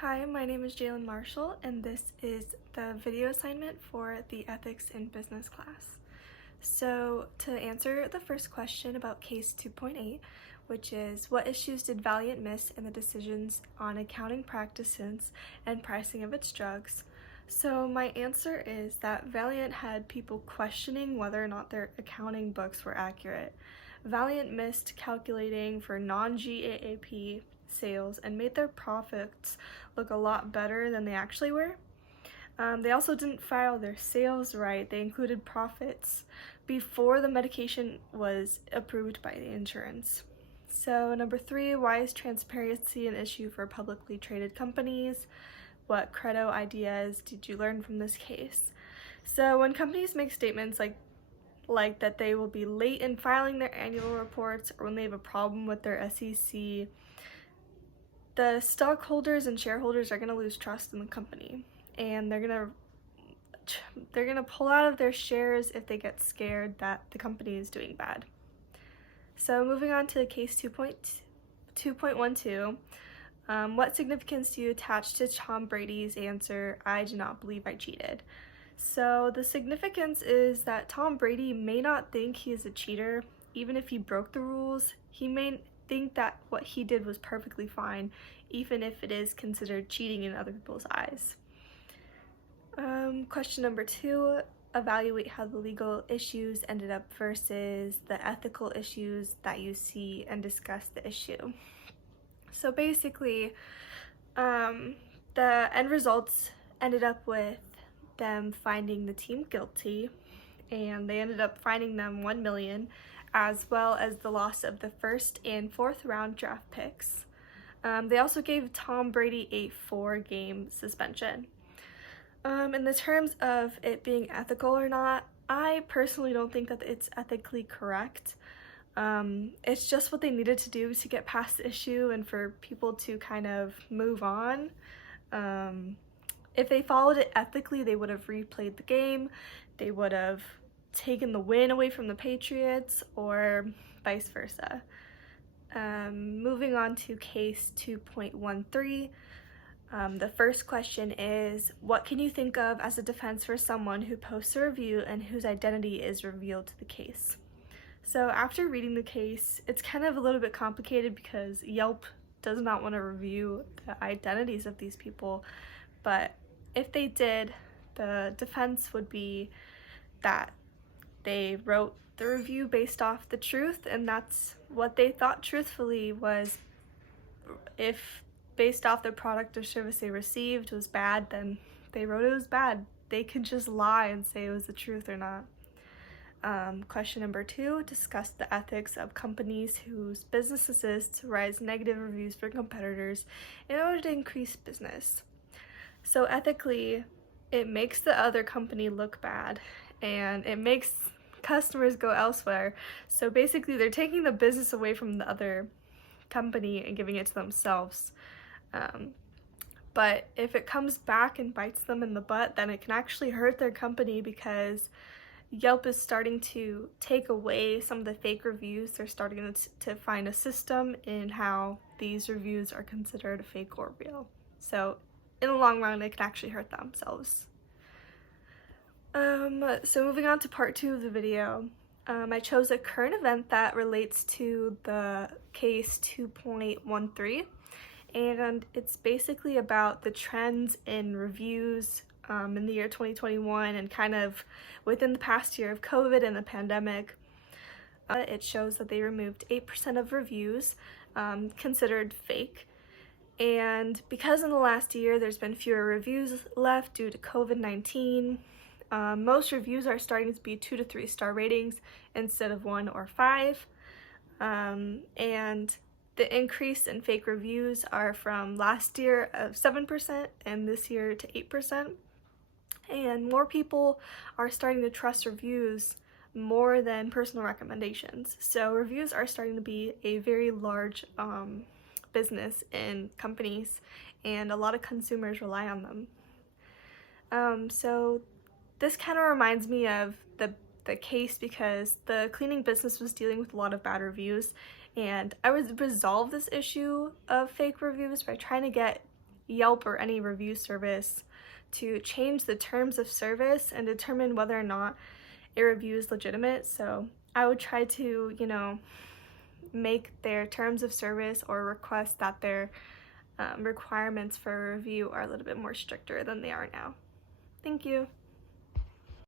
Hi, my name is Jalen Marshall, and this is the video assignment for the Ethics in Business class. So, to answer the first question about case 2.8, which is what issues did Valeant miss in the decisions on accounting practices and pricing of its drugs? So, my answer is that Valeant had people questioning whether or not their accounting books were accurate. Valeant missed calculating for non-GAAP sales and made their profits look a lot better than they actually were. They also didn't file their sales right. They included profits before the medication was approved by the insurance. So number 3, why is transparency an issue for publicly traded companies? What credo ideas did you learn from this case? So when companies make statements like that they will be late in filing their annual reports, or when they have a problem with their SEC, the stockholders and shareholders are going to lose trust in the company, and they're going to pull out of their shares if they get scared that the company is doing bad. So moving on to case 2.12, what significance do you attach to Tom Brady's answer, "I do not believe I cheated"? So the significance is that Tom Brady may not think he is a cheater. Even if he broke the rules, he may think that what he did was perfectly fine, even if it is considered cheating in other people's eyes. Question number 2, evaluate how the legal issues ended up versus the ethical issues that you see and discuss the issue. So basically, the end results ended up with them finding the team guilty, and they ended up finding them $1 million, as well as the loss of the 1st and 4th round draft picks. They also gave Tom Brady a 4-game suspension. In the terms of it being ethical or not, I personally don't think that it's ethically correct. It's just what they needed to do to get past the issue and for people to kind of move on. If they followed it ethically, they would have replayed the game, they would have taken the win away from the Patriots, or vice versa. Moving on to case 2.13, the first question is, what can you think of as a defense for someone who posts a review and whose identity is revealed to the case? So after reading the case, it's kind of a little bit complicated because Yelp does not want to review the identities of these people, but if they did, the defense would be that they wrote the review based off the truth, and that's what they thought truthfully was. If based off the product or service they received was bad, then they wrote it was bad. They could just lie and say it was the truth or not. Question number 2, discuss the ethics of companies whose businesses is to write negative reviews for competitors in order to increase business. So ethically, it makes the other company look bad, and it makes customers go elsewhere. So basically, they're taking the business away from the other company and giving it to themselves. But if it comes back and bites them in the butt, then it can actually hurt their company, because Yelp is starting to take away some of the fake reviews. They're starting to find a system in how these reviews are considered fake or real. So in the long run, it can actually hurt themselves. So moving on to part 2 of the video, I chose a current event that relates to the case 2.13, and it's basically about the trends in reviews in the year 2021 and kind of within the past year of COVID and the pandemic. It shows that they removed 8% of reviews considered fake. And because in the last year there's been fewer reviews left due to COVID-19, most reviews are starting to be 2 to 3 star ratings instead of 1 or 5. And the increase in fake reviews are from last year of 7% and this year to 8%. And more people are starting to trust reviews more than personal recommendations. So reviews are starting to be a very large business in companies, and a lot of consumers rely on them. So this kind of reminds me of the case, because the cleaning business was dealing with a lot of bad reviews, and I would resolve this issue of fake reviews by trying to get Yelp or any review service to change the terms of service and determine whether or not a review is legitimate. So I would try to, make their terms of service or request that their requirements for a review are a little bit more stricter than they are now. Thank you.